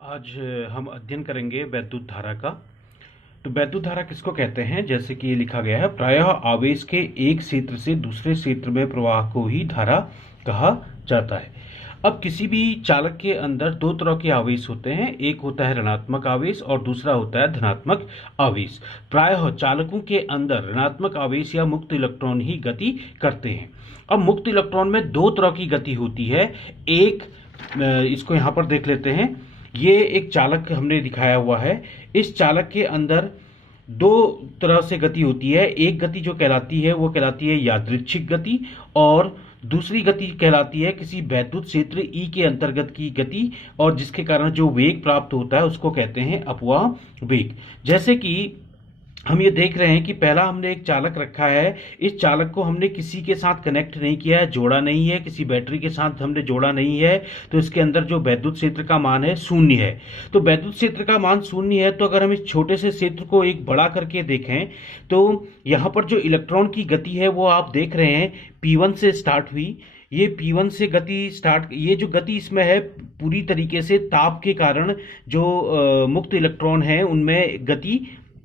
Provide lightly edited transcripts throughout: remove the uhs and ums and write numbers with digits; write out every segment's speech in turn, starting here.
आज हम अध्ययन करेंगे वैद्युत धारा का। तो वैद्युत धारा किसको कहते हैं? जैसे कि ये लिखा गया है, प्रायः आवेश के एक क्षेत्र से दूसरे क्षेत्र में प्रवाह को ही धारा कहा जाता है। अब किसी भी चालक के अंदर दो तरह के आवेश होते हैं, एक होता है ऋणात्मक आवेश और दूसरा होता है धनात्मक आवेश। प्रायः चालकों के अंदर ऋणात्मक आवेश या मुक्त इलेक्ट्रॉन ही गति करते हैं। अब मुक्त इलेक्ट्रॉन में दो तरह की गति होती है। एक, इसको यहाँ पर देख लेते हैं। ये एक चालक हमने दिखाया हुआ है। इस चालक के अंदर दो तरह से गति होती है। एक गति जो कहलाती है वो कहलाती है यादृच्छिक गति, और दूसरी गति कहलाती है किसी वैद्युत क्षेत्र ई के अंतर्गत की गति, और जिसके कारण जो वेग प्राप्त होता है उसको कहते हैं अपवाह वेग। जैसे कि हम ये देख रहे हैं कि पहला हमने एक चालक रखा है। इस चालक को हमने किसी के साथ कनेक्ट नहीं किया है, जोड़ा नहीं है, किसी बैटरी के साथ हमने जोड़ा नहीं है। तो इसके अंदर जो वैद्युत क्षेत्र का मान है शून्य है। तो वैद्युत क्षेत्र का मान शून्य है, तो अगर हम इस छोटे से क्षेत्र को एक बड़ा करके देखें तो यहाँ पर जो इलेक्ट्रॉन की गति है वो आप देख रहे हैं P1 से स्टार्ट हुई। ये P1 से गति स्टार्ट, ये जो गति इसमें है पूरी तरीके से ताप के कारण जो मुक्त इलेक्ट्रॉन है उनमें गति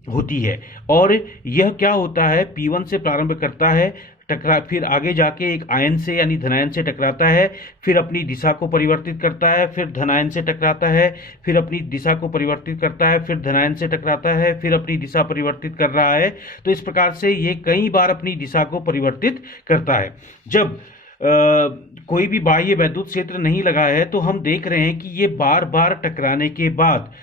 होती है। और यह क्या होता है, P1 से प्रारंभ करता है, टकरा, फिर आगे जाके एक आयन से यानी धनायन से टकराता है, फिर अपनी दिशा को परिवर्तित करता है, फिर धनायन से टकराता है, फिर अपनी दिशा को परिवर्तित करता है, फिर धनायन से टकराता है, फिर अपनी दिशा परिवर्तित कर रहा है। तो इस प्रकार से ये कई बार अपनी दिशा को परिवर्तित करता है। जब कोई भी बाह्य वैद्युत क्षेत्र नहीं लगा है तो हम देख रहे हैं कि ये बार बार टकराने के बाद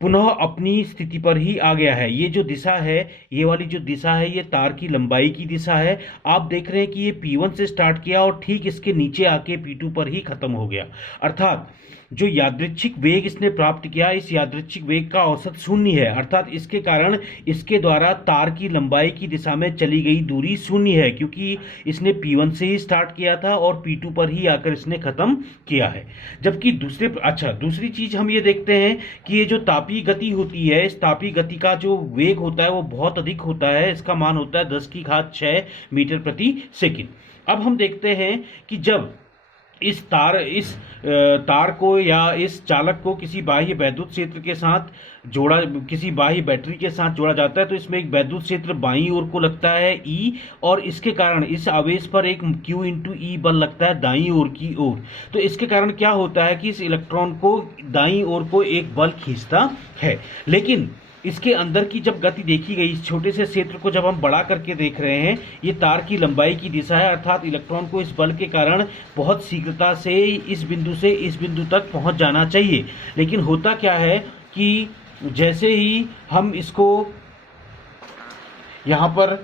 पुनः अपनी स्थिति पर ही आ गया है। ये जो दिशा है, ये वाली जो दिशा है, ये तार की लंबाई की दिशा है। आप देख रहे हैं कि ये P1 से स्टार्ट किया और ठीक इसके नीचे आके P2 पर ही खत्म हो गया। अर्थात जो यादृच्छिक वेग इसने प्राप्त किया, इस यादृच्छिक वेग का औसत शून्य है। अर्थात इसके कारण इसके द्वारा तार की लंबाई की दिशा में चली गई दूरी शून्य है, क्योंकि इसने P1 से ही स्टार्ट किया था और P2 पर ही आकर इसने खत्म किया है। जबकि दूसरी चीज हम ये देखते हैं कि ये जो तापीय गति होती है, इस तापीय गति का जो वेग होता है वो बहुत अधिक होता है। इसका मान होता है 10⁶ मीटर प्रति सेकंड। अब हम देखते हैं कि जब इस तार को या इस चालक को किसी बाह्य वैद्युत क्षेत्र के साथ जोड़ा, किसी बाह्य बैटरी के साथ जोड़ा जाता है, तो इसमें एक वैद्युत क्षेत्र बाईं ओर को लगता है E, और इसके कारण इस आवेश पर एक Q इंटू E बल लगता है दाईं ओर की ओर। तो इसके कारण क्या होता है कि इस इलेक्ट्रॉन को दाईं ओर को एक बल खींचता है। लेकिन इसके अंदर की जब गति देखी गई, इस छोटे से क्षेत्र को जब हम बड़ा करके देख रहे हैं, ये तार की लंबाई की दिशा है। अर्थात इलेक्ट्रॉन को इस बल के कारण बहुत शीघ्रता से इस बिंदु से इस बिंदु तक पहुंच जाना चाहिए। लेकिन होता क्या है कि जैसे ही हम इसको यहाँ पर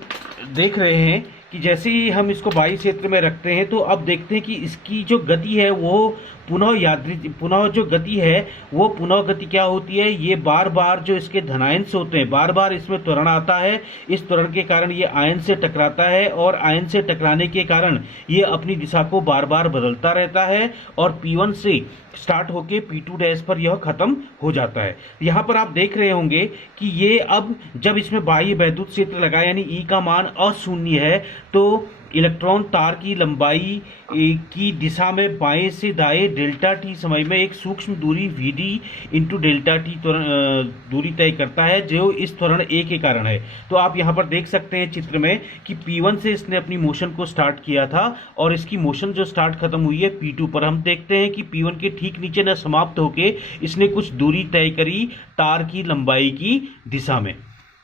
देख रहे हैं कि जैसे ही हम इसको बाह्य क्षेत्र में रखते हैं, तो अब देखते हैं कि इसकी जो गति है वो पुनः जो गति है वो पुनः गति क्या होती है, ये बार बार जो इसके धनायंश होते हैं, बार बार इसमें त्वरण आता है। इस त्वरण के कारण ये आयन से टकराता है, और आयन से टकराने के कारण ये अपनी दिशा को बार बार बदलता रहता है, और P1 से स्टार्ट होके P2 पर यह खत्म हो जाता है। यहाँ पर आप देख रहे होंगे कि ये अब जब इसमें बाह्य वैद्युत क्षेत्र लगा यानी E का मान अशून्य है, तो इलेक्ट्रॉन तार की लंबाई की दिशा में बाएं से दाएं डेल्टा टी समय में एक सूक्ष्म दूरी Vd इंटू डेल्टा टी दूरी तय करता है, जो इस त्वरण A के कारण है। तो आप यहाँ पर देख सकते हैं चित्र में कि P1 से इसने अपनी मोशन को स्टार्ट किया था, और इसकी मोशन जो स्टार्ट खत्म हुई है P2 पर। हम देखते हैं कि P1 के ठीक नीचे न समाप्त होके इसने कुछ दूरी तय करी तार की लंबाई की दिशा में।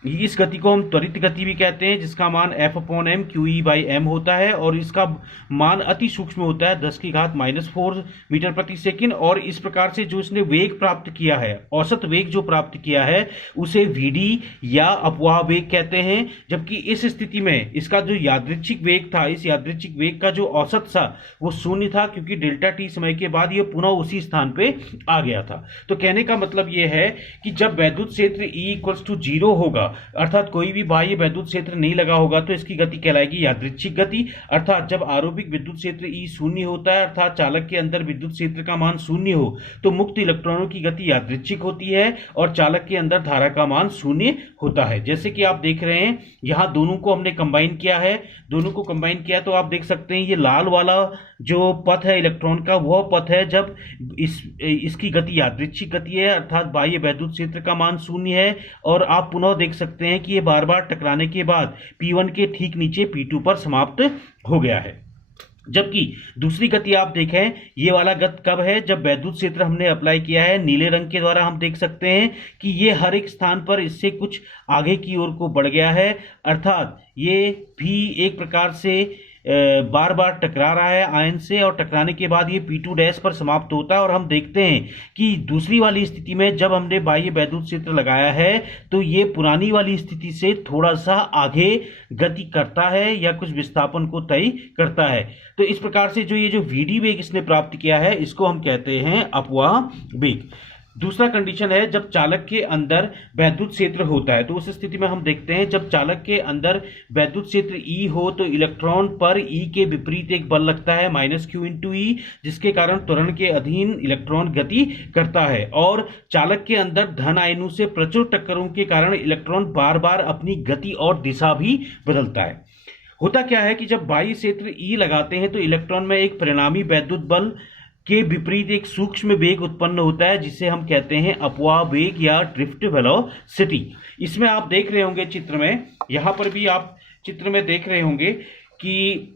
इस गति को हम त्वरित गति भी कहते हैं, जिसका मान F/m QE/m होता है, और इसका मान अति सूक्ष्म होता है 10⁻⁴ मीटर प्रति सेकंड। और इस प्रकार से जो इसने वेग प्राप्त किया है, औसत वेग जो प्राप्त किया है, उसे Vd या अपवाह वेग कहते हैं। जबकि इस स्थिति में इसका जो यादृच्छिक वेग था, इस यादृच्छिक वेग का जो औसत था वो शून्य था, क्योंकि डेल्टा टी समय के बाद ये पुनः उसी स्थान पे आ गया था। तो कहने का मतलब ये है कि जब वैद्युत क्षेत्र E = 0 होगा अर्थात कोई भी बाह्य वैद्युत क्षेत्र नहीं लगा होगा तो इसकी गति कहलाएगी यादृच्छिक गति। अर्थात जब आरोपित विद्युत क्षेत्र E शून्य होता है, अर्थात चालक के अंदर विद्युत क्षेत्र का मान शून्य हो, तो मुक्त इलेक्ट्रॉनों की गति यादृच्छिक होती है और चालक के अंदर धारा का मान शून्य होता है। जैसे कि आप देख रहे हैं यहाँ दोनों को हमने कंबाइन किया है, तो आप देख सकते हैं ये लाल वाला जो पथ है इलेक्ट्रॉन का, वह पथ है जब इसकी गति यादृच्छिक गति है, अर्थात बाह्य वैद्युत क्षेत्र का मान शून्य है। और आप पुनः देख सकते हैं कि ये बार बार टकराने के बाद P1 के ठीक नीचे P2 पर समाप्त हो गया है। जबकि दूसरी गति आप देखें, ये वाला गति कब है, जब वैद्युत क्षेत्र हमने अप्लाई किया है नीले रंग के द्वारा, हम देख सकते हैं कि ये हर एक स्थान पर इससे कुछ आगे की ओर को बढ़ गया है, अर्थात ये भी एक प्रकार से बार बार टकरा रहा है आयन से और टकराने के बाद ये P2 डैश पर समाप्त होता है। और हम देखते हैं कि दूसरी वाली स्थिति में जब हमने बाह्य वैद्युत क्षेत्र लगाया है तो ये पुरानी वाली स्थिति से थोड़ा सा आगे गति करता है या कुछ विस्थापन को तय करता है। तो इस प्रकार से जो ये जो Vd वेग इसने प्राप्त किया है इसको हम कहते हैं अपवाह वेग। दूसरा कंडीशन है जब चालक के अंदर वैद्युत क्षेत्र होता है, तो उस स्थिति में हम देखते हैं जब चालक के अंदर वैद्युत क्षेत्र E हो तो इलेक्ट्रॉन पर E के विपरीत एक बल लगता है -q × E, जिसके कारण त्वरण के अधीन इलेक्ट्रॉन गति करता है। और चालक के अंदर धन आयनों से प्रचुर टक्करों के कारण इलेक्ट्रॉन बार बार अपनी गति और दिशा भी बदलता है। होता क्या है कि जब बाह्य क्षेत्र E लगाते हैं तो इलेक्ट्रॉन में एक परिणामी वैद्युत बल के विपरीत एक सूक्ष्म वेग उत्पन्न होता है जिसे हम कहते हैं अपवाह वेग या ड्रिफ्ट वेलोसिटी। इसमें आप देख रहे होंगे चित्र में, यहाँ पर भी आप चित्र में देख रहे होंगे कि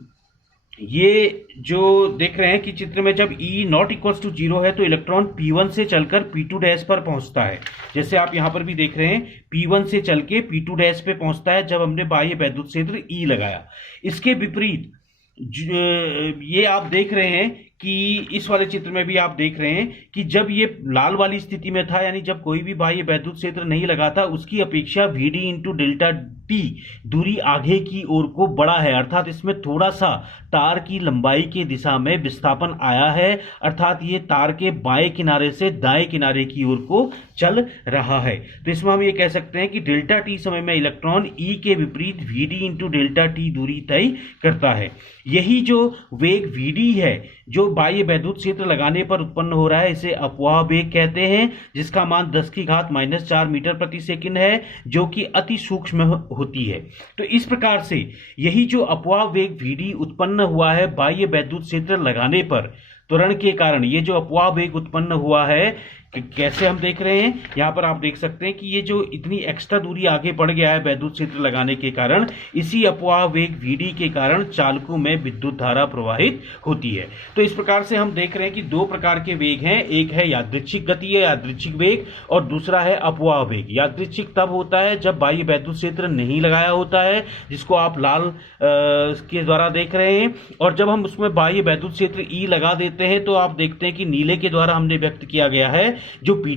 ये जो देख रहे हैं कि चित्र में जब E ≠ 0 है तो इलेक्ट्रॉन P1 से चलकर P2 डैश पर पहुंचता है। जैसे आप यहाँ पर भी देख रहे हैं P1 से चल के P2 डैश पे पहुंचता है जब हमने बाह्य वैद्युत क्षेत्र E लगाया। इसके विपरीत ये आप देख रहे हैं कि इस वाले चित्र में भी आप देख रहे हैं कि जब ये लाल वाली स्थिति में था, यानी जब कोई भी बाह्य वैद्युत क्षेत्र नहीं लगा था, उसकी अपेक्षा Vd × डेल्टा T दूरी आगे की ओर को बढ़ा है, अर्थात इसमें थोड़ा सा तार की लंबाई की दिशा में विस्थापन आया है, अर्थात ये तार के बाएं किनारे से दाएं किनारे की ओर को चल रहा है। तो इसमें हम ये कह सकते हैं कि डेल्टा T समय में इलेक्ट्रॉन E के विपरीत Vd × डेल्टा T दूरी तय करता है। यही जो वेग Vd है जो बाह्य वैद्युत क्षेत्र लगाने पर उत्पन्न हो रहा है, इसे अपवाह वेग कहते हैं, जिसका मान 10⁻⁻⁴ मीटर प्रति सेकंड है, जो कि अति सूक्ष्म होती है। तो इस प्रकार से यही जो अपवाह वेग Vd उत्पन्न हुआ है बाह्य वैद्युत क्षेत्र लगाने पर त्वरण के कारण, ये जो अपवाह वेग उत्पन्न हुआ है कैसे हम देख रहे हैं, यहाँ पर आप देख सकते हैं कि ये जो इतनी एक्स्ट्रा दूरी आगे बढ़ गया है वैद्युत क्षेत्र लगाने के कारण, इसी अपवाह वेग Vd के कारण चालकों में विद्युत धारा प्रवाहित होती है। तो इस प्रकार से हम देख रहे हैं कि दो प्रकार के वेग हैं, एक है यादृच्छिक गति है यादृच्छिक वेग, और दूसरा है अपवाह वेग। यादृच्छिक तब होता है जब बाह्य वैद्युत क्षेत्र नहीं लगाया होता है, जिसको आप लाल के द्वारा देख रहे हैं, और जब हम उसमें बाह्य वैद्युत क्षेत्र E लगा देते हैं तो आप देखते हैं कि नीले के द्वारा हमने व्यक्त किया गया है जो P2